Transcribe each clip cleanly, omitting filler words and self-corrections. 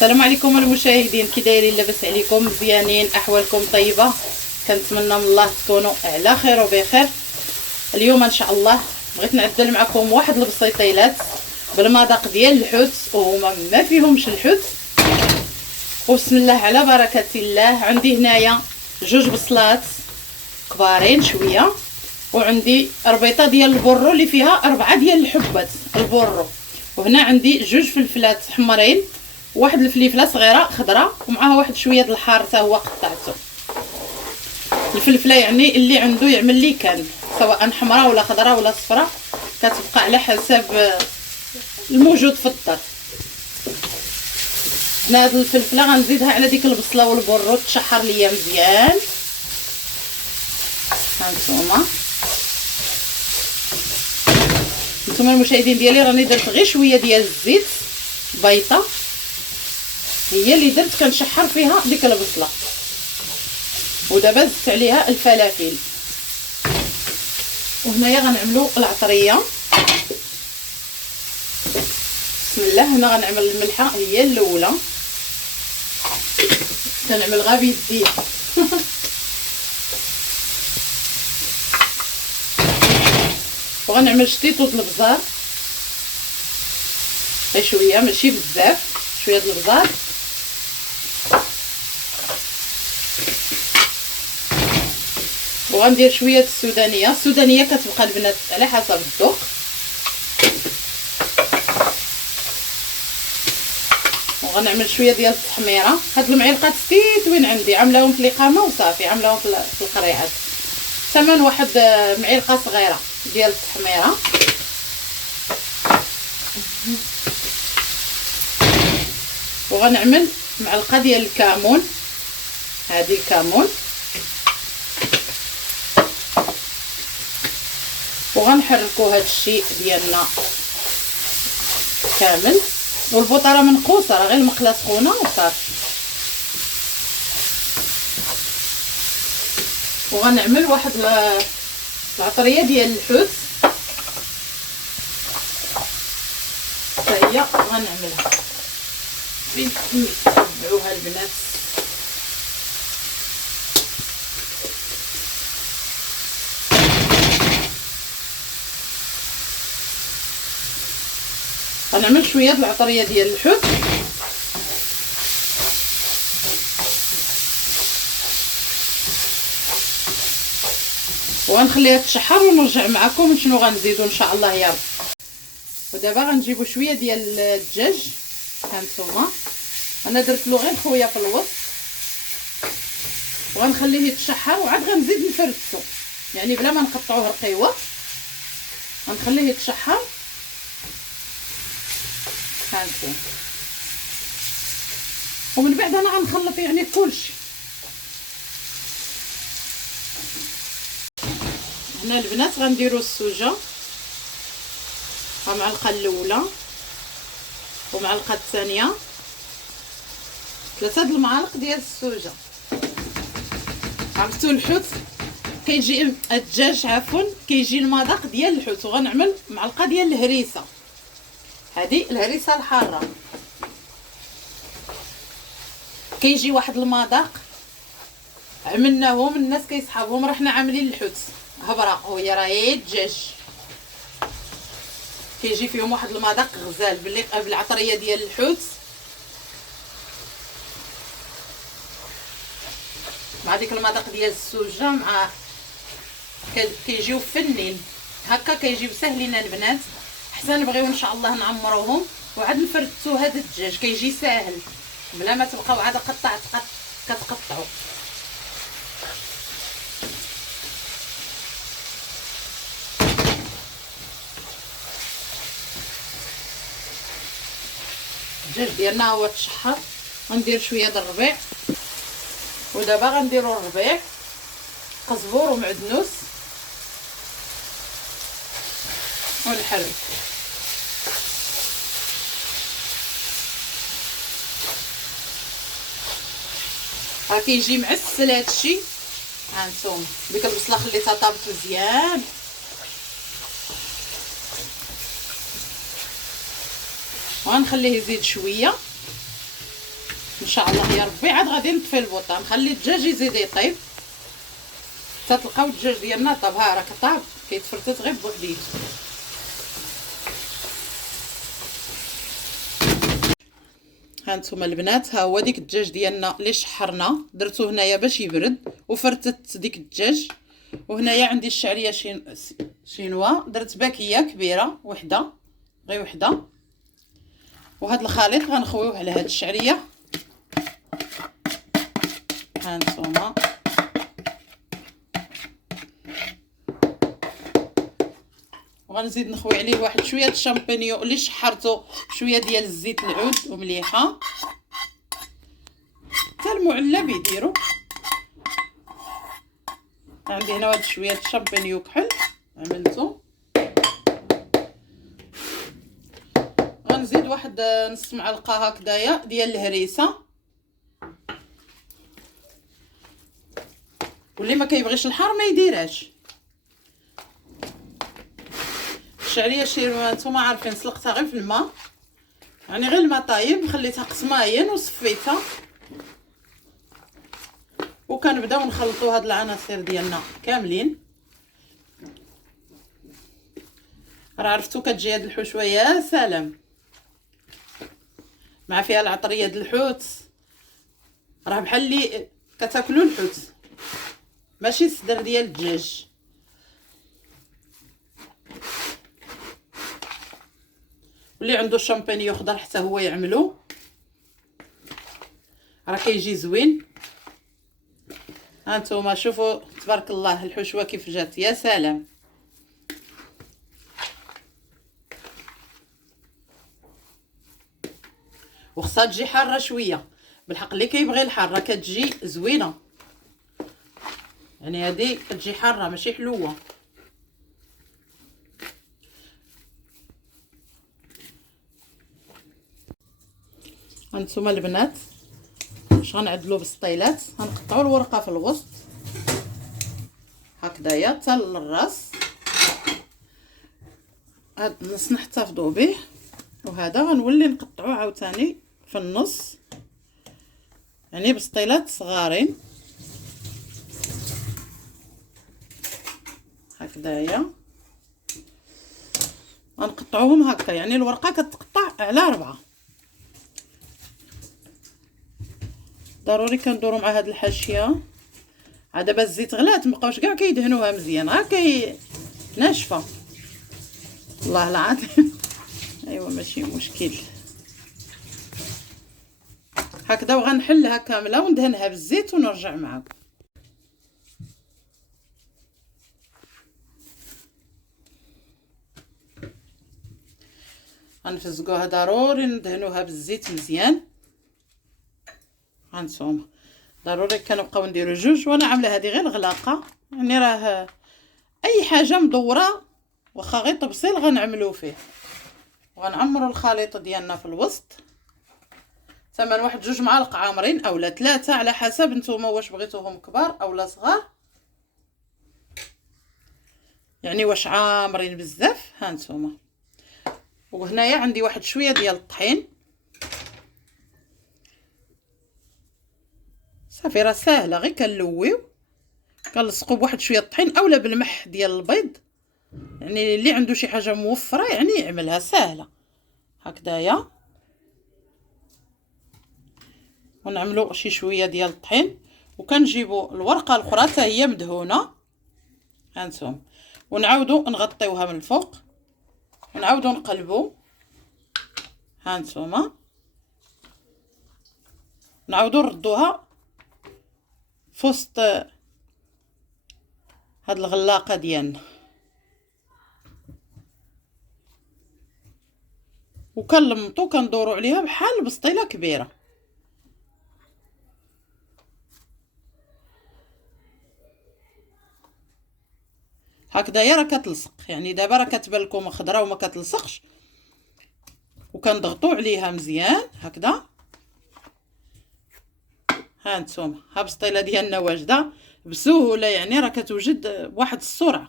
السلام عليكم المشاهدين، كي دايرين؟ لاباس عليكم؟ مزيانين؟ احوالكم طيبه؟ كنتمنى من الله تكونوا على خير وبخير. اليوم ان شاء الله بغيت نعدل معكم واحد البسيطيلات بالمذاق ديال الحوت، وهما ما فيهمش الحوت. وبسم الله على بركه الله. عندي هنايا جوج بصلات كبارين شويه، وعندي ربيطه ديال البرو اللي فيها 4 ديال الحبات البرو، وهنا عندي جوج فلفلات حمرين، واحد الفليفله صغيره خضراء، ومعها واحد شويه د الحار حتى هو قطعته. الفلفله يعني اللي عنده يعمل لي كان، سواء حمراء ولا خضراء ولا صفراء، كتبقى على حسب الموجود في الدار. هنا هاد الفلفله غنزيدها على ديك البصله والبرو تشحر ليا مزيان. هانتوما المشاهدين ديالي، راني درت غير شويه ديال الزيت بيضه هي اللي درت كنشحر فيها ديك البصله، ودابا زدت عليها الفلافل. وهنايا غنعملوا العطريه. بسم الله. هنا غنعمل الملحه هي الاولى، كنعمل غير بيدي. وغنعمل شتيتو د البزار غير شويه، ماشي بزاف، شويه د البزار. وغندير شويه السودانيه. السودانيه كتبقى البنات على حسب الذوق. وغنعمل شويه ديال التحميره. هاد المعلقات ستيتوين عندي عاملاهم في القامه وصافي، عاملاهم في القريعات. ثمن واحد معلقه صغيره ديال التحميره. وغنعمل معلقه ديال الكمون، هذه الكمون. وغنحركوا هذا الشيء ديالنا كامل. والبوطه منقوصه، راه غير المقله سخونه وصافي. وغنعمل واحد العطريه ديال الحوت حتى هي غنعملها. فين تبعوها البنات؟ غنعمل شويه د العطريه ديال الحوت. وغنخليها تشحر ونرجع معكم شنو غنزيدو ان شاء الله يا رب. ودابا غنجيبو شويه ديال الدجاج. هانتوما انا درت له غير خويا في الوسط، وغنخليه يتشحر، وعاد غنزيد نفرزو يعني بلا ما نقطعوه رقيوه، غنخليه يتشحر. هانتوما ومن بعد انا غنخلط يعني كلشي. هنا البنات غنديروا السوجه، معلقه الاولى ومعلقه الثانيه، 3 د المعالق ديال السوجه. عرفتوا الحوت كيجي الدجاج عفوا كيجي المذاق ديال الحوت. وغنعمل معلقه ديال الهريسه، هذه الهريسه الحاره، كيجي واحد المذاق. عملناهم الناس كيصحابهم، رحنا عاملين الحوت هبره وهي راهي الدجاج، كيجي فيهم واحد المذاق غزال بالعطريه ديال الحوت مع ديك المذاق ديال السوجه، مع كيجيو فنين هكا، كيجيو ساهلين البنات. حتى نبغيو ان شاء الله نعمروهم وعاد نفردتو هذا الدجاج، كيجي ساهل بلا ما تبقاو عاد كتقطعوا. الدجاج ديالنا هو تشحر. غندير شويه د الربيع. ودابا غنديروا الربيع، قزبور ومعدنوس ونحرك. راه كيجي معسل هادشي. هانتوما ديك البصله خليتها طابت مزيان. وغنخليه يزيد شويه ان شاء الله يا ربي. عاد غادي نطفي البوطه، نخلي الدجاج يزيد يطيب حتى تلقاو الدجاج ديالنا طاب. ها راه كطاب كيتفرتت غير بوحديته. ها نتوما البنات، ها هو ديك الدجاج ديالنا اللي شحرنا درتو هنايا باش يبرد وفرتت ديك الدجاج. وهنايا عندي الشعريه شينوا، درت باكيه كبيره وحده، غير وحده. وهذا الخليط غنخويوه على هاد الشعريه. ها نتوما وغنزيد نخوي عليه واحد شويه د الشامبينيون اللي شحرته بشويه ديال الزيت العود ومليحه. حتى المعلب يديروا. عندي هنا واحد شويه د الشامبينيون كحل عملته. غنزيد واحد نص معلقه هكذايا ديال الهريسه. واللي ما كيبغيش الحار ما يديرهاش. الشعريه نتوما عارفين سلقتها غير في الماء، يعني غير الماء طايب، خليتها قسماين وصفيتها. وكنبداو نخلطوا هاد العناصر ديالنا كاملين. راه عرفتو كتجي هاد الحشوه يا سلام، مع فيها العطريه د الحوت، راه بحال اللي كتاكلوا الحوت ماشي الصدر ديال الدجاج. واللي عنده الشامبينيون خضر حتى هو يعملو، راه كيجي زوين. ها نتوما شوفوا تبارك الله الحشوه كيف جات يا سلام. وخصها تجي حاره شويه بالحق، اللي كيبغي الحاره كتجي زوينه، يعني هذه كتجي حاره ماشي حلوه. هانتوما البنات واش غنعدلو بالسطيلات، غنقطعوا الورقه في الوسط هكذايا حتى للراس. هاد النص نحتفظوا به، وهذا غنولي نقطعوه عاوتاني في النص، يعني بسطيلات صغارين هكذايا. غنقطعوهم هكا، يعني الورقه كتقطع على 4. ضروري كندورو مع هاد الحاشيه. عاد دابا الزيت غلات، مبقاوش كاع كيدهنوها مزيان، ها ناشفه والله العظيم. ايوا ماشي مشكل. هكذا وغنحلها كامله وندهنها بالزيت ونرجع معكم. غنفزقوها ضروري ندهنوها بالزيت مزيان. هانتوما ضروري كنبقاو نديرو جوج، وانا عامله هذه غير غلاقه، يعني راه اي حاجه مدوره واخا غير طبسيل غنعملو فيه. وغنعمروا الخليط ديالنا في الوسط، ثمن واحد 2 معالق عامرين اولا 3 على حسب نتوما واش بغيتوهم كبار اولا صغار، يعني واش عامرين بزاف. هانتوما وهنايا عندي واحد شويه ديال الطحين. صافي راه ساهله، غير كنلويو كنلصقو بواحد شويه الطحين اولا بالمح ديال البيض، يعني اللي عنده شي حاجه موفره يعني يعملها ساهله هكذايا. ونعملو شي شويه ديال الطحين، وكنجيبو الورقه الاخرى حتى هي مدهونه هانتوما، ونعاودو نغطيوها من الفوق ونعاودو نقلبو هانتوما، نعاودو نردوها في وسط هاد الغلاقه ديالنا، وكنلمطو كندورو عليها بحال بسطيله كبيره هكذايا. راه كتلصق، يعني دابا راه كتبان لكم خضره وما كتلصقش، وكنضغطوا عليها مزيان هكذا. ها نتوما ها بسطيله ديالنا واجده بسهوله، يعني راه كتوجد بواحد السرعه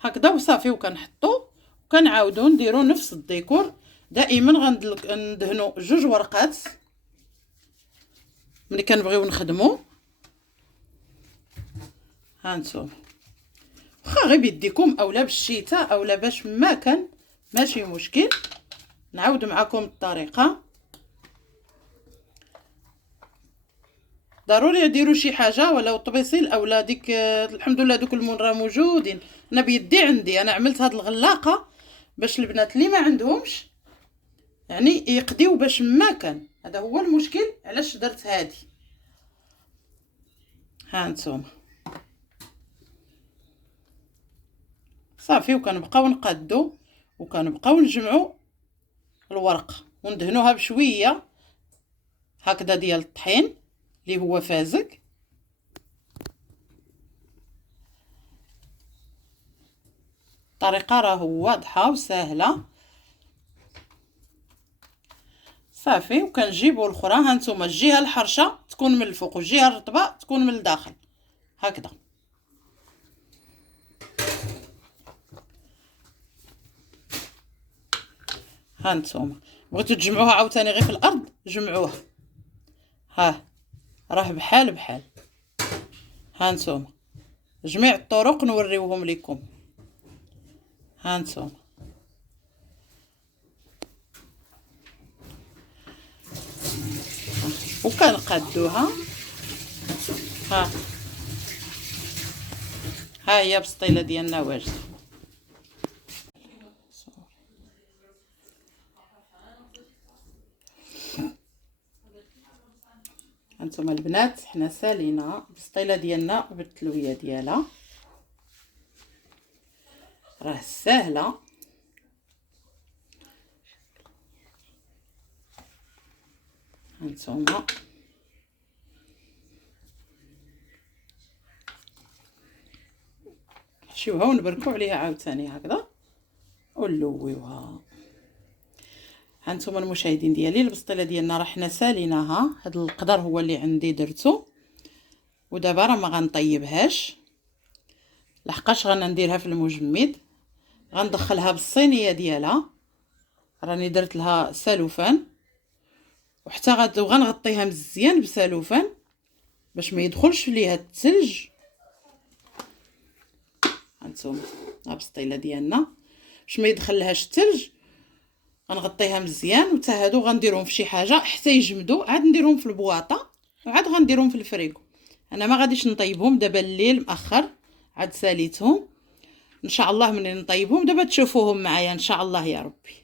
هكذا وصافي. وكنحطو وكنعاودو نديرو نفس الديكور. دائما غندهنو 2 ورقات ملي كنبغيو نخدمو هانتوما واخا غير بيديكم اولا بالشيته اولا باش ما كان ماشي مشكل. نعاود معكم الطريقه. ضروري ديروا شي حاجه ولا الطبيصيل اولا ديك الحمد لله دوك المون راه موجودين. انا بيدي عندي انا عملت هاد الغلاقه باش البنات اللي ما عندهمش يعني يقديو باش ما كان. هذا هو المشكل علاش درت هادي. ها نتوما صافي وكنبقاو نقادو وكنبقاو نجمعوا الورقه وندهنوها بشويه هكذا ديال الطحين اللي هو فازق. الطريقه راه واضحه وسهله صافي. وكنجيبوا الاخرى هانتوما الجهه الحرشه تكون من الفوق والجهه الرطبه تكون من الداخل هكذا. هانتوما بغيتو تجمعوها عاوتاني غير في الارض جمعوها. ها راه بحال بحال. هانتوما جميع الطرق نوريوهم لكم. هانتوما وكنقادوها. ها هي بسطيله ديالنا واجده. هانتوما البنات حنا سالينا البسطيله ديالنا بالتلويه ديالها راه ساهله. هانتوما نحشيوها ونبركو عليها عاوتاني هكذا ونلويوها. هانتوما المشاهدين ديالي البسطيله ديالنا راه حنا ساليناها. هاد القدر هو اللي عندي درتو ودابا راه ما غنطيبهاش لحقاش غنديرها في المجمد. غندخلها بالصينيه ديالها راني درت لها سلوفان وحتى غنغطيها مزيان بسلوفان باش ما يدخلش ليها الثلج. هانتوما البسطيله ديالنا باش ما يدخلهاش الثلج غنغطيها مزيان. وتا هادو غنديرهم في شي حاجه حتى يجمدوا عاد نديرهم في البواطه وعاد غنديرهم في الفريكو. انا ما غاديش نطيبهم دابا الليل مأخر عاد ساليتهم ان شاء الله. منين نطيبهم دابا تشوفوهم معايا ان شاء الله يا ربي.